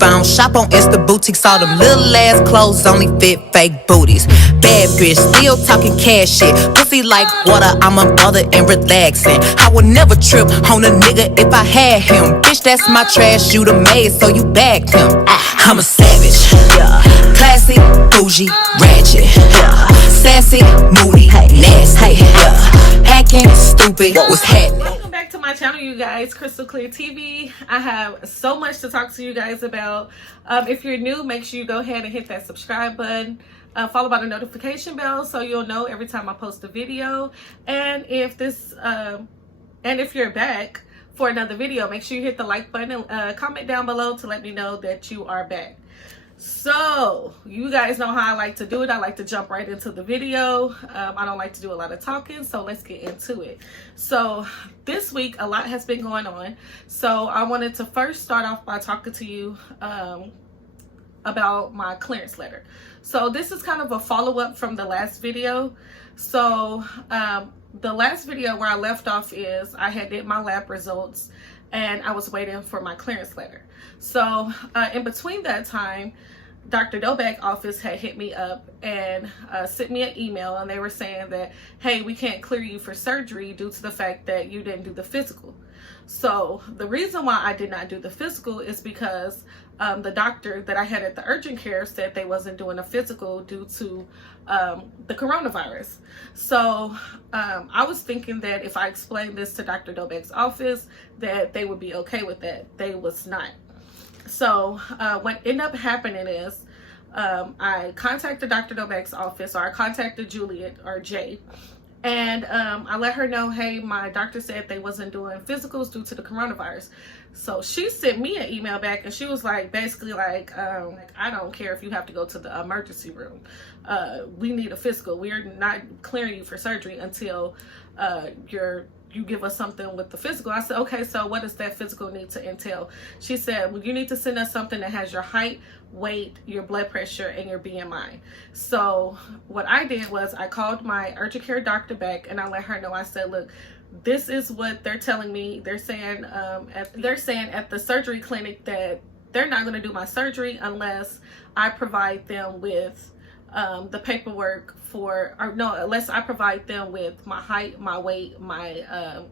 Found shop on Insta boutiques, all them little ass clothes only fit fake booties. Bad bitch, still talking cash shit. Pussy like water, I'm a mother and relaxing. I would never trip on a nigga if I had him. Bitch, that's my trash, you the maid, so you bagged him. I'm a savage, yeah. Classy, bougie, ratchet, yeah. Sassy, moody, nasty, yeah. Hacking, stupid, what's happening? Welcome back to my channel, you guys. Crystal Clear TV. I have so much to talk to you guys about. If you're new, make sure you go ahead and hit that subscribe button, followed by the notification bell, so you'll know every time I post a video. And if you're back for another video, make sure you hit the like button and comment down below to let me know that you are back. So you guys know how I like to do it. I like to jump right into the video. I don't like to do a lot of talking, so let's get into it. So this week a lot has been going on, so I wanted to first start off by talking to you about my clearance letter. So this is kind of a follow-up from the last video. So the last video where I left off is I had did my lab results and I was waiting for my clearance letter. So in between that time, Dr. Dowbak office had hit me up and sent me an email, and they were saying that, hey, we can't clear you for surgery due to the fact that you didn't do the physical. So the reason why I did not do the physical is because the doctor that I had at the urgent care said they wasn't doing a physical due to the coronavirus. So I was thinking that if I explained this to Dr. Dowbak's office, that they would be okay with that. They was not. So what ended up happening is I contacted Dr. Dowbak's office, or I contacted Juliet or Jay, and I let her know, hey, my doctor said they wasn't doing physicals due to the coronavirus. So she sent me an email back, and she was like, basically like, I don't care if you have to go to the emergency room. We need a physical. We're not clearing you for surgery until you give us something with the physical. I said, okay, so what does that physical need to entail? She said, well, you need to send us something that has your height, weight, your blood pressure, and your BMI. So what I did was I called my urgent care doctor back, and I let her know. I said, look, this is what they're telling me. They're saying at the surgery clinic that they're not going to do my surgery unless I provide them with the paperwork unless I provide them with my height, my weight, my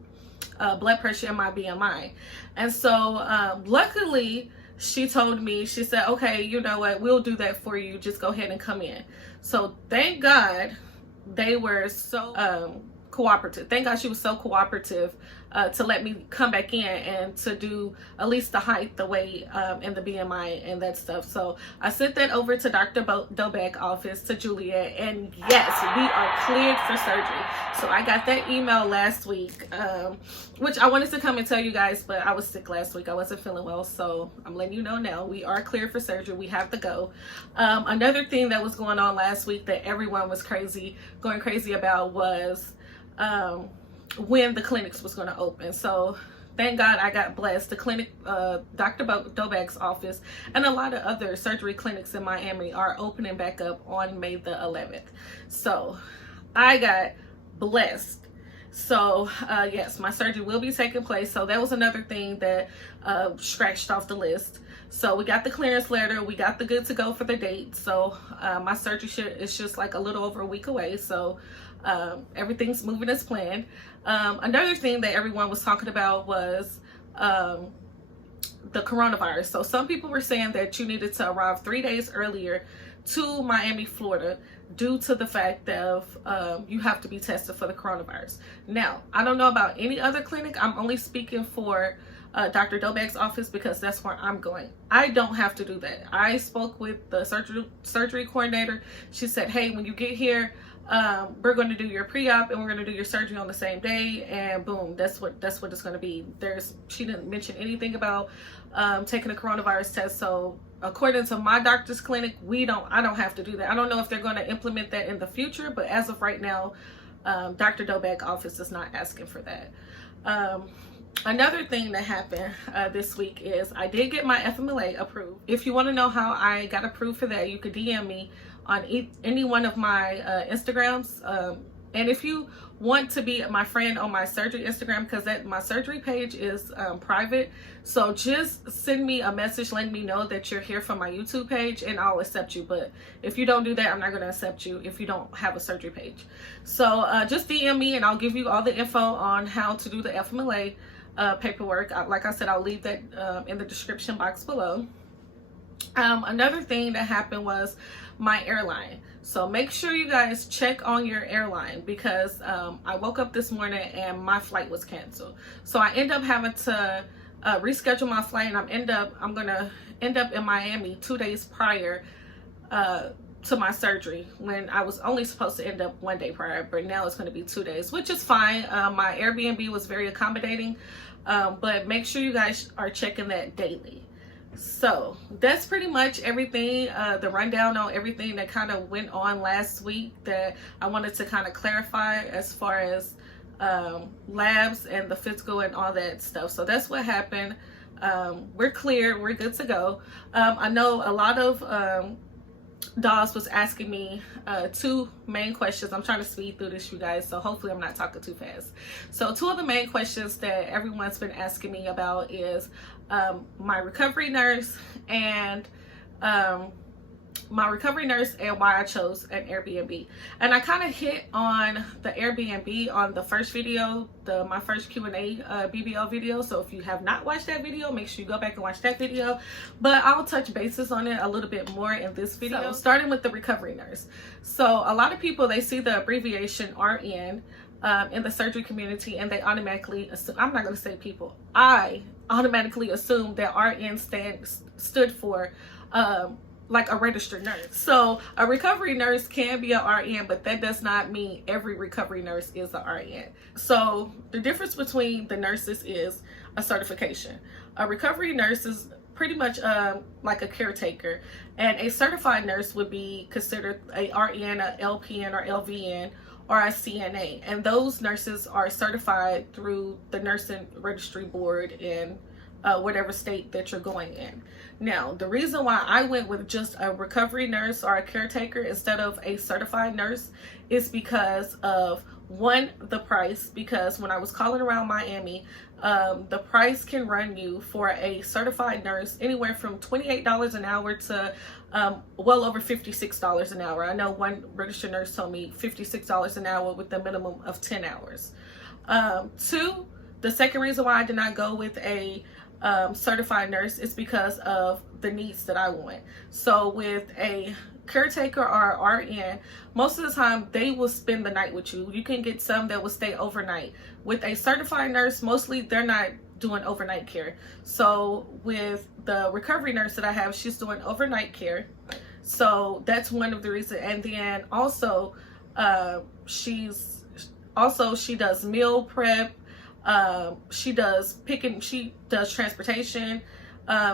blood pressure, and my BMI. And so luckily she told me, she said, okay, you know what, we'll do that for you, just go ahead and come in. So thank God they were so cooperative. Thank God she was so cooperative to let me come back in and to do at least the height, the weight, and the BMI and that stuff. So I sent that over to Dr. Dowbak office, to Juliet, and yes, we are cleared for surgery. So I got that email last week, which I wanted to come and tell you guys, but I was sick last week. I wasn't feeling well, so I'm letting you know now. We are cleared for surgery. We have to go. Another thing that was going on last week that everyone was going crazy about was when the clinics was going to open. So thank God I got blessed. The clinic, Dr. Dowbak's office, and a lot of other surgery clinics in Miami are opening back up on May the 11th. So I got blessed. So yes, my surgery will be taking place. So that was another thing that scratched off the list. So we got the clearance letter, we got the good to go for the date. So my surgery is just like a little over a week away. So everything's moving as planned. Another thing that everyone was talking about was the coronavirus. So some people were saying that you needed to arrive 3 days earlier to Miami, Florida, due to the fact of you have to be tested for the coronavirus. Now, I don't know about any other clinic. I'm only speaking for Dr. Dowbak's office because that's where I'm going. I don't have to do that. I spoke with the surgery coordinator. She said, hey, when you get here, we're going to do your pre-op and we're going to do your surgery on the same day, and boom, that's what it's going to be. She didn't mention anything about taking a coronavirus test. So according to my doctor's clinic, I don't have to do that. I don't know if they're going to implement that in the future, but as of right now, Dr. Dowbak office is not asking for that. Another thing that happened this week is I did get my FMLA approved. If you want to know how I got approved for that, you could DM me on any one of my Instagrams. And if you want to be my friend on my surgery Instagram, because my surgery page is private, so just send me a message letting me know that you're here from my YouTube page and I'll accept you. But if you don't do that, I'm not going to accept you if you don't have a surgery page. So just DM me and I'll give you all the info on how to do the FMLA paperwork. Like I said, I'll leave that in the description box below. Another thing that happened was my airline. So make sure you guys check on your airline, because I woke up this morning and my flight was canceled. So I end up having to reschedule my flight, and I'm gonna end up in Miami 2 days prior to my surgery, when I was only supposed to end up 1 day prior, but now it's going to be 2 days, which is fine. My Airbnb was very accommodating, but make sure you guys are checking that daily. So that's pretty much everything, the rundown on everything that kind of went on last week that I wanted to kind of clarify as far as labs and the physical and all that stuff. So that's what happened. We're clear, we're good to go. I know a lot of Dawes was asking me 2 main questions. I'm trying to speed through this, you guys, so hopefully I'm not talking too fast. So 2 of the main questions that everyone's been asking me about is my recovery nurse and why I chose an Airbnb. And I kind of hit on the Airbnb on the first video, my first Q&A BBL video. So if you have not watched that video, make sure you go back and watch that video. But I'll touch bases on it a little bit more in this video. So starting with the recovery nurse. So a lot of people, they see the abbreviation RN in the surgery community, and they automatically assume, I'm not going to say people, I automatically assume that RN stood for like a registered nurse. So a recovery nurse can be a RN, but that does not mean every recovery nurse is a RN. So the difference between the nurses is a certification. A recovery nurse is pretty much like a caretaker, and a certified nurse would be considered a RN, a LPN, or LVN, or a CNA. And those nurses are certified through the nursing registry board in whatever state that you're going in. Now, the reason why I went with just a recovery nurse or a caretaker instead of a certified nurse is because of, one, the price. Because when I was calling around Miami, the price can run you for a certified nurse anywhere from $28 an hour to well over $56 an hour. I know one registered nurse told me $56 an hour with a minimum of 10 hours. 2, the second reason why I did not go with a certified nurse is because of the needs that I want. So with a caretaker or RN, most of the time they will spend the night with you. You can get some that will stay overnight. With a certified nurse, mostly they're not doing overnight care. So with the recovery nurse that I have, she's doing overnight care. So that's one of the reasons. And then also she does meal prep. She does she does transportation.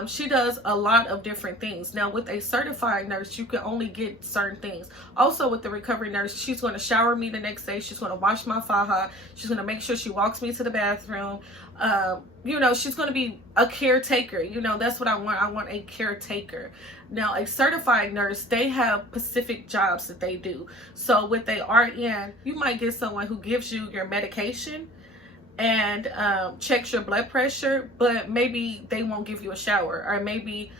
She does a lot of different things. Now with a certified nurse, you can only get certain things. Also with the recovery nurse, she's going to shower me the next day. She's going to wash my faja. She's going to make sure she walks me to the bathroom. You know, she's going to be a caretaker. You know, that's what I want. I want a caretaker. Now a certified nurse, they have specific jobs that they do. So with a RN, you might get someone who gives you your medication and checks your blood pressure, but maybe they won't give you a shower, or maybe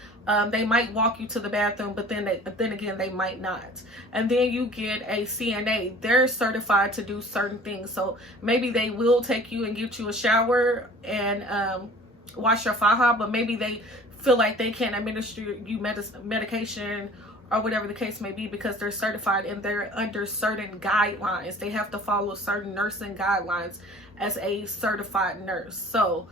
they might walk you to the bathroom, but then again they might not. And then you get a CNA, they're certified to do certain things. So maybe they will take you and get you a shower and wash your faja, but maybe they feel like they can't administer you medication or whatever the case may be, because they're certified and they're under certain guidelines. They have to follow certain nursing guidelines as a certified nurse. So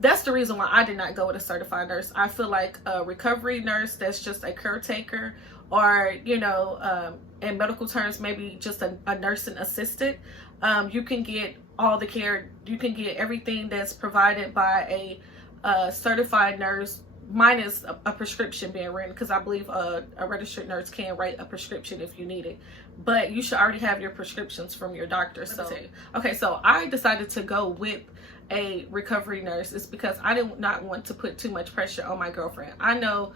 that's the reason why I did not go with a certified nurse. I feel like a recovery nurse that's just a caretaker, or you know, in medical terms, maybe just a nursing assistant, you can get all the care, you can get everything that's provided by a certified nurse, minus a prescription being written, because I believe a registered nurse can write a prescription if you need it, but you should already have your prescriptions from your doctor. So okay, so I decided to go with a recovery nurse is because I did not want to put too much pressure on my girlfriend. I know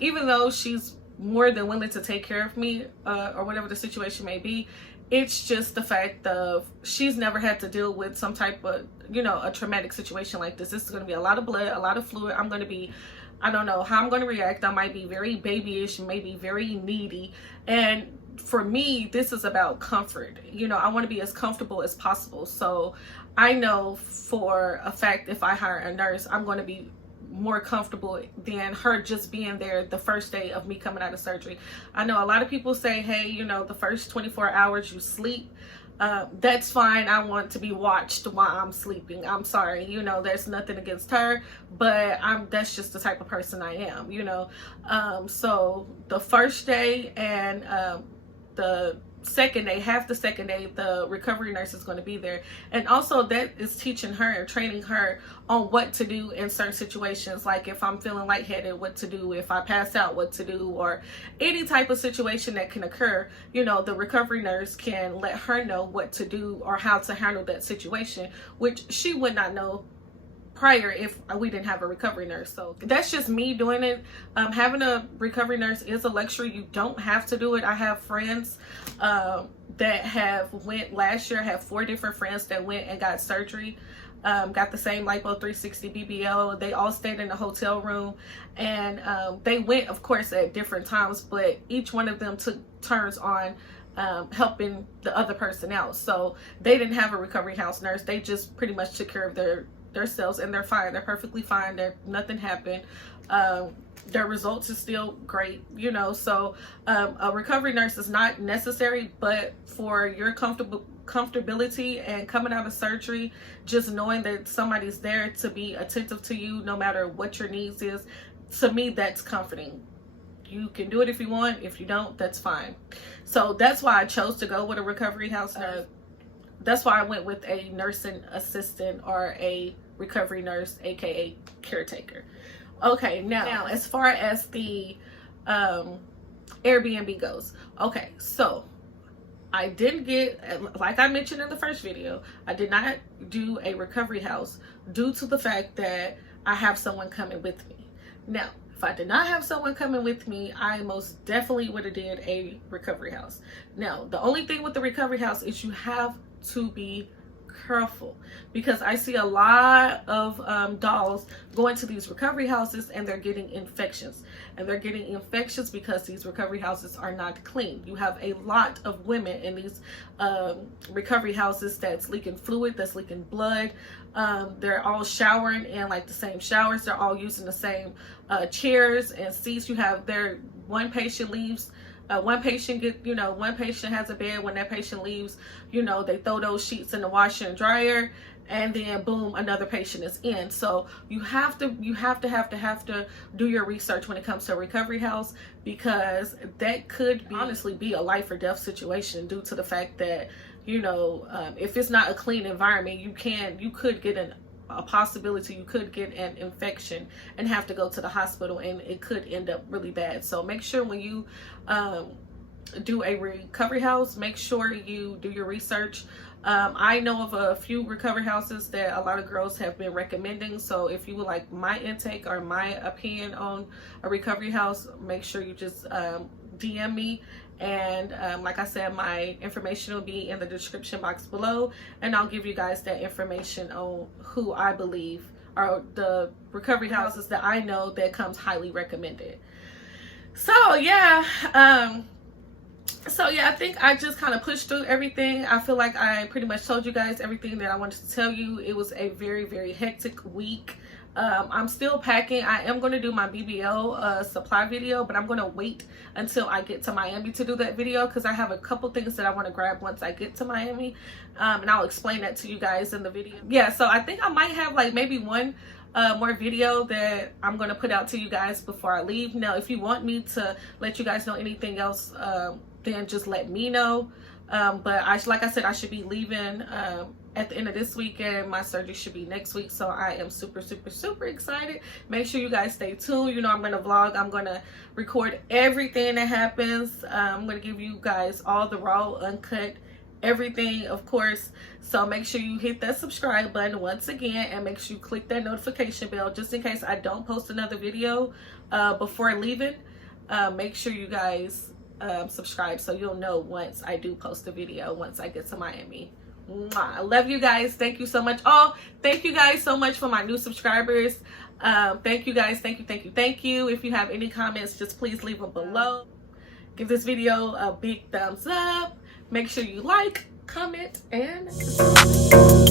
even though she's more than willing to take care of me or whatever the situation may be, It's just the fact of she's never had to deal with some type of, you know, a traumatic situation like this. This is going to be a lot of blood, a lot of fluid. I'm going to be, I don't know how I'm going to react. I might be very babyish, maybe very needy. And for me, this is about comfort. You know, I want to be as comfortable as possible. So I know for a fact if I hire a nurse, I'm going to be more comfortable than her just being there the first day of me coming out of surgery. I know a lot of people say, hey, you know, the first 24 hours you sleep. That's fine. I want to be watched while I'm sleeping. I'm sorry, you know, there's nothing against her, but that's just the type of person I am, you know. So the first day and the second day, half the second day, the recovery nurse is going to be there. And also that is teaching her and training her on what to do in certain situations, like if I'm feeling lightheaded, what to do, if I pass out, what to do, or any type of situation that can occur. You know, the recovery nurse can let her know what to do or how to handle that situation, which she would not know prior if we didn't have a recovery nurse. So that's just me doing it. Having a recovery nurse is a luxury. You don't have to do it. I have friends that have went last year. I have 4 different friends that went and got surgery, got the same lipo 360 BBL. They all stayed in a hotel room, and they went, of course, at different times, but each one of them took turns on helping the other person out. So they didn't have a recovery house nurse. They just pretty much took care of themselves, and they're fine. They're perfectly fine. Nothing happened. Their results is still great, you know. So a recovery nurse is not necessary, but for your comfortability and coming out of surgery, just knowing that somebody's there to be attentive to you no matter what your needs is, to me, that's comforting. You can do it if you want. If you don't, that's fine. So that's why I chose to go with a recovery house nurse. That's why I went with a nursing assistant or a recovery nurse, aka caretaker. Okay, now as far as the Airbnb goes, okay, so I didn't get, like I mentioned in the first video, I did not do a recovery house due to the fact that I have someone coming with me. Now, if I did not have someone coming with me, I most definitely would have did a recovery house. Now, the only thing with the recovery house is you have to be careful, because I see a lot of dolls going to these recovery houses and they're getting infections. And they're getting infections because these recovery houses are not clean. You have a lot of women in these recovery houses that's leaking fluid, that's leaking blood. They're all showering in like the same showers. They're all using the same chairs and seats. You have one patient leaves. One patient has a bed. When that patient leaves, you know, they throw those sheets in the washer and dryer, and then boom, another patient is in. So you have to do your research when it comes to a recovery house, because that could honestly be a life or death situation due to the fact that, you know, if it's not a clean environment, you could get a possibility you could get an infection and have to go to the hospital, and it could end up really bad. So make sure when you do a recovery house, make sure you do your research. I know of a few recovery houses that a lot of girls have been recommending. So if you would like my intake or my opinion on a recovery house, make sure you just DM me. And like I said, my information will be in the description box below, and I'll give you guys that information on who I believe are the recovery houses that I know that comes highly recommended. So yeah, I think I just kind of pushed through everything. I feel like I pretty much told you guys everything that I wanted to tell you. It was a very, very hectic week. I'm still packing. I am going to do my BBL supply video, but I'm going to wait until I get to Miami to do that video, because I have a couple things that I want to grab once I get to Miami, and I'll explain that to you guys in the video. Yeah, so I think I might have like maybe one more video that I'm going to put out to you guys before I leave. Now, if you want me to let you guys know anything else, then just let me know. But like I said, I should be leaving at the end of this weekend. My surgery should be next week, so I am super excited. Make sure you guys stay tuned. You know, I'm gonna vlog. I'm gonna record everything that happens. I'm gonna give you guys all the raw, uncut, everything, of course. So make sure you hit that subscribe button once again, and make sure you click that notification bell just in case I don't post another video before leaving. Make sure you guys subscribe so you'll know once I do post a video once I get to Miami. Mwah. I love you guys. Thank you so much. Oh, thank you guys so much for my new subscribers. Thank you guys. Thank you. If you have any comments, just please leave them below. Give this video a big thumbs up. Make sure you like, comment, and subscribe.